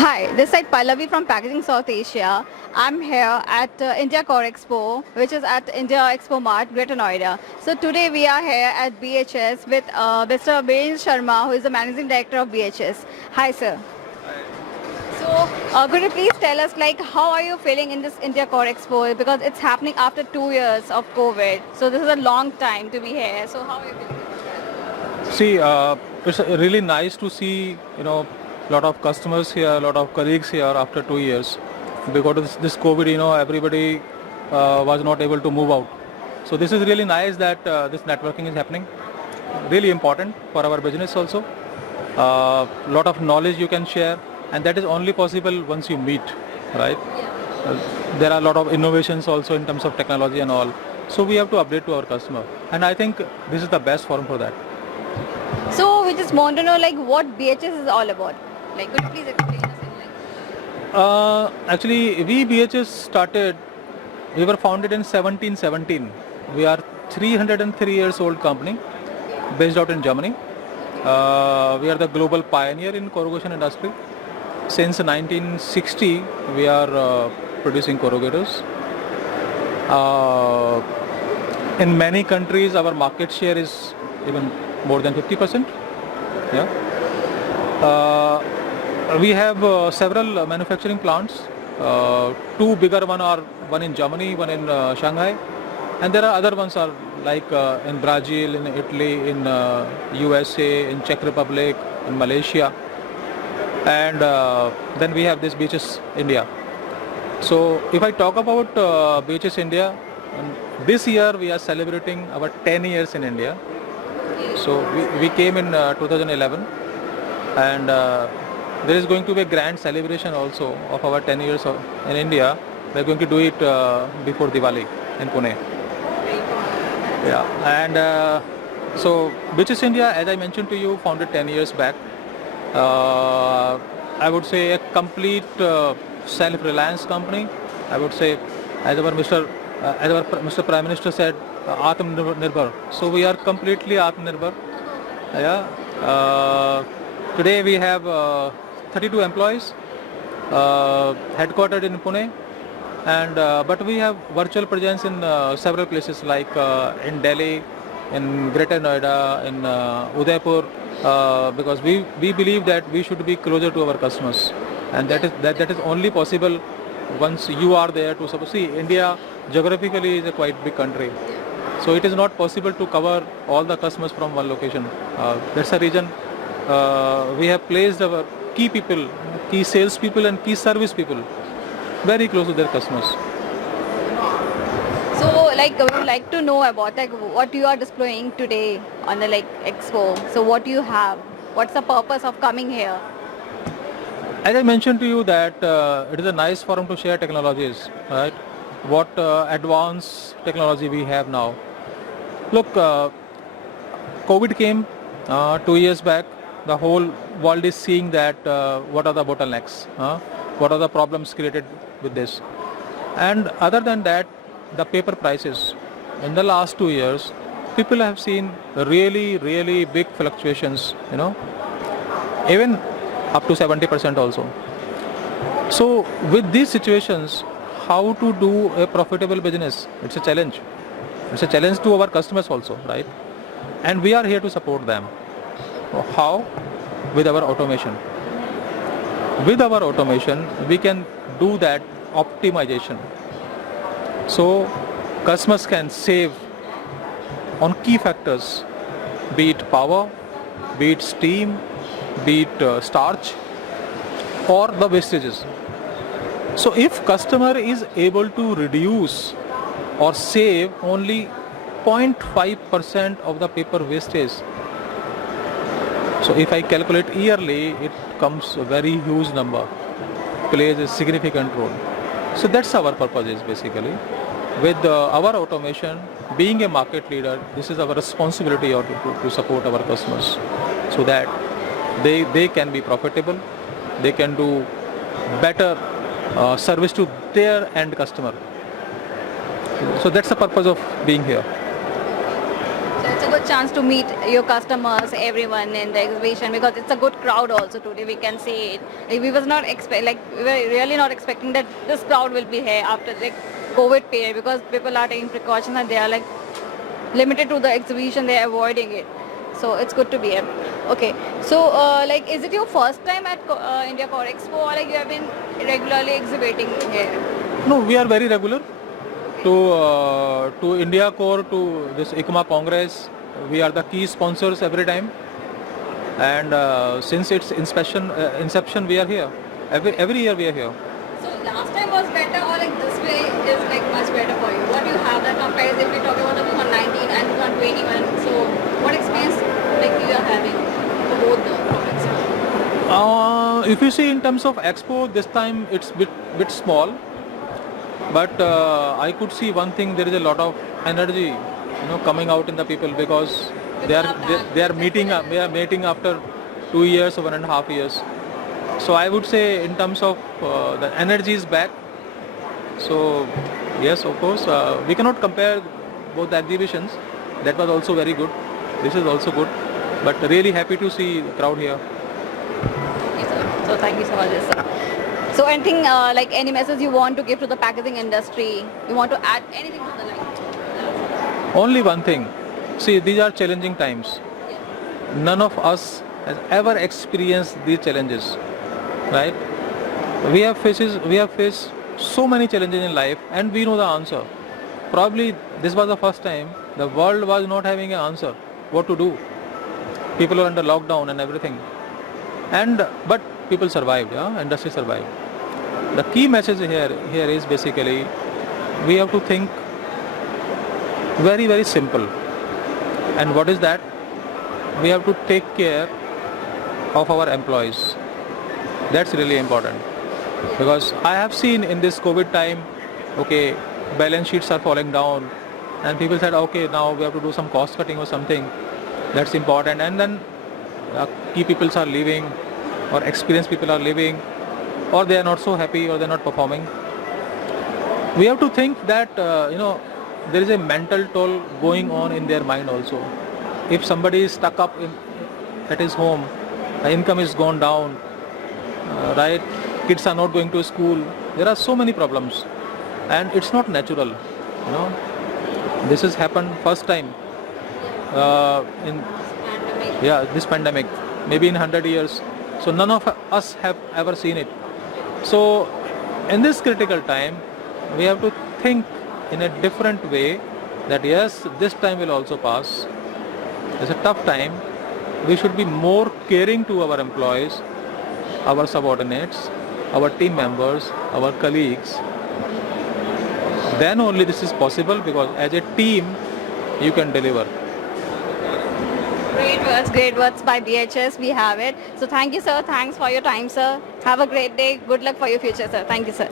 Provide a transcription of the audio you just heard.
Hi, this is Pallavi from Packaging South Asia. I'm here at India Core Expo, which is at India Expo Mart, Greater Noida. So today we are here at BHS with Mr. Virendra Sharma, who is the Managing Director of BHS. Hi, sir. So could you please tell us, like, how are you feeling in this India Core Expo? Because it's happening after 2 years of COVID. So this is a long time to be here. So how are you feeling? See, it's really nice to see, lot of customers here, a lot of colleagues here after 2 years. Because of this COVID, everybody was not able to move out. So this is really nice that this networking is happening. Really important for our business also. Lot of knowledge you can share, and that is only possible once you meet, right? Uh, there are a lot of innovations also in terms of technology and all. So we have to update to our customer, and I think this is the best forum for that. So we just want to know, like, what BHS is all about. Like, could you please explain us in like? Actually, we BHS started, we were founded in 1717. We are 303 years old company based out in Germany. We are the global pioneer in corrugation industry. Since 1960, we are producing corrugators. Uh, in many countries, our market share is even more than 50%. Yeah. We have several manufacturing plants. Two bigger one are one in Germany, one in Shanghai, and there are other ones are like in Brazil, in Italy, in USA, in Czech Republic, in Malaysia, and then we have this BHS India. So if I talk about BHS India, this year we are celebrating our 10 years in India. So we came in 2011, and there is going to be a grand celebration also of our 10 years in India. We're going to do it before Diwali in Pune. Yeah, and so BHS India, as I mentioned to you, founded 10 years back. I would say a complete self-reliance company. I would say, as our Mr. Prime Minister said, Atmanirbhar. So we are completely Atmanirbhar. Yeah. Today we have 32 employees, headquartered in Pune, and but we have virtual presence in several places like in Delhi, in Greater Noida, in Udaipur, because we believe that we should be closer to our customers, and that is only possible once you are there to support. See, India geographically is a quite big country, so it is not possible to cover all the customers from one location. That's the reason we have placed our key people, key sales people and key service people very close to their customers. So, like, we would like to know about like what you are displaying today on the like expo. So, what do you have? What's the purpose of coming here? As I mentioned to you that it is a nice forum to share technologies, right? What advanced technology we have now. Look, COVID came 2 years back. The whole world is seeing that what are the bottlenecks, what are the problems created with this. And other than that, the paper prices. In the last 2 years, people have seen really, really big fluctuations, even up to 70% also. So with these situations, how to do a profitable business? It's a challenge. It's a challenge to our customers also, right? And we are here to support them. How? With our automation. With our automation, we can do that optimization. So customers can save on key factors, be it power, be it steam, be it starch, or the wastages. So if customer is able to reduce or save only 0.5% of the paper wastage, so if I calculate yearly, it comes a very huge number, plays a significant role. So that's our purpose is basically. With our automation, being a market leader, this is our responsibility to support our customers so that they can be profitable, they can do better service to their end customer. So that's the purpose of being here. So It's a good chance to meet your customers, everyone in the exhibition, because it's a good crowd also today. We can see it. Like, we were really not expecting that this crowd will be here after the COVID period, because people are taking precautions and they are like limited to the exhibition. They are avoiding it. So it's good to be here. Okay. So like, is it your first time at India Core Expo, or like you have been regularly exhibiting here? No, we are very regular to India Core, to this ICMA Congress. We are the key sponsors every time, and since its inception, we are here. Every year we are here. So last time was better, or like this way is like much better for you? What do you have that compares if we talk about the 2019 and 2021? So what experience like you are having for both the products? If you see in terms of expo, this time it's bit small, but I could see one thing: there is a lot of energy, coming out in the people, because they are meeting after 2 years or 1.5 years. So I would say in terms of the energy is back. So yes, of course, we cannot compare both the exhibitions. That was also very good. This is also good, but really happy to see the crowd here. Okay, sir. So thank you so much, sir. So anything like any message you want to give to the packaging industry? You want to add anything to the line? Only one thing. See, these are challenging times. None of us has ever experienced these challenges, right? We have faced so many challenges in life, and we know the answer. Probably this was the first time the world was not having an answer what to do. People were under lockdown and everything, and but people survived. Yeah, industry survived. The key message here is basically we have to think very simple. And what is that? We have to take care of our employees. That's really important, because I have seen in this COVID time, okay, balance sheets are falling down, and people said, okay, now we have to do some cost cutting or something. That's important, and then key people are leaving, or experienced people are leaving, or they are not so happy, or they are not performing. We have to think that there is a mental toll going on in their mind also. If somebody is stuck up at his home, the income is gone down, right? Kids are not going to school. There are so many problems, and it's not natural. This has happened first time in this pandemic, maybe in 100 years. So none of us have ever seen it. So in this critical time, we have to think in a different way that yes, this time will also pass. It's a tough time. We should be more caring to our employees, our subordinates, our team members, our colleagues. Then only this is possible, because as a team, you can deliver. Great words by BHS. We have it. So thank you, sir. Thanks for your time, sir. Have a great day. Good luck for your future, sir. Thank you, sir.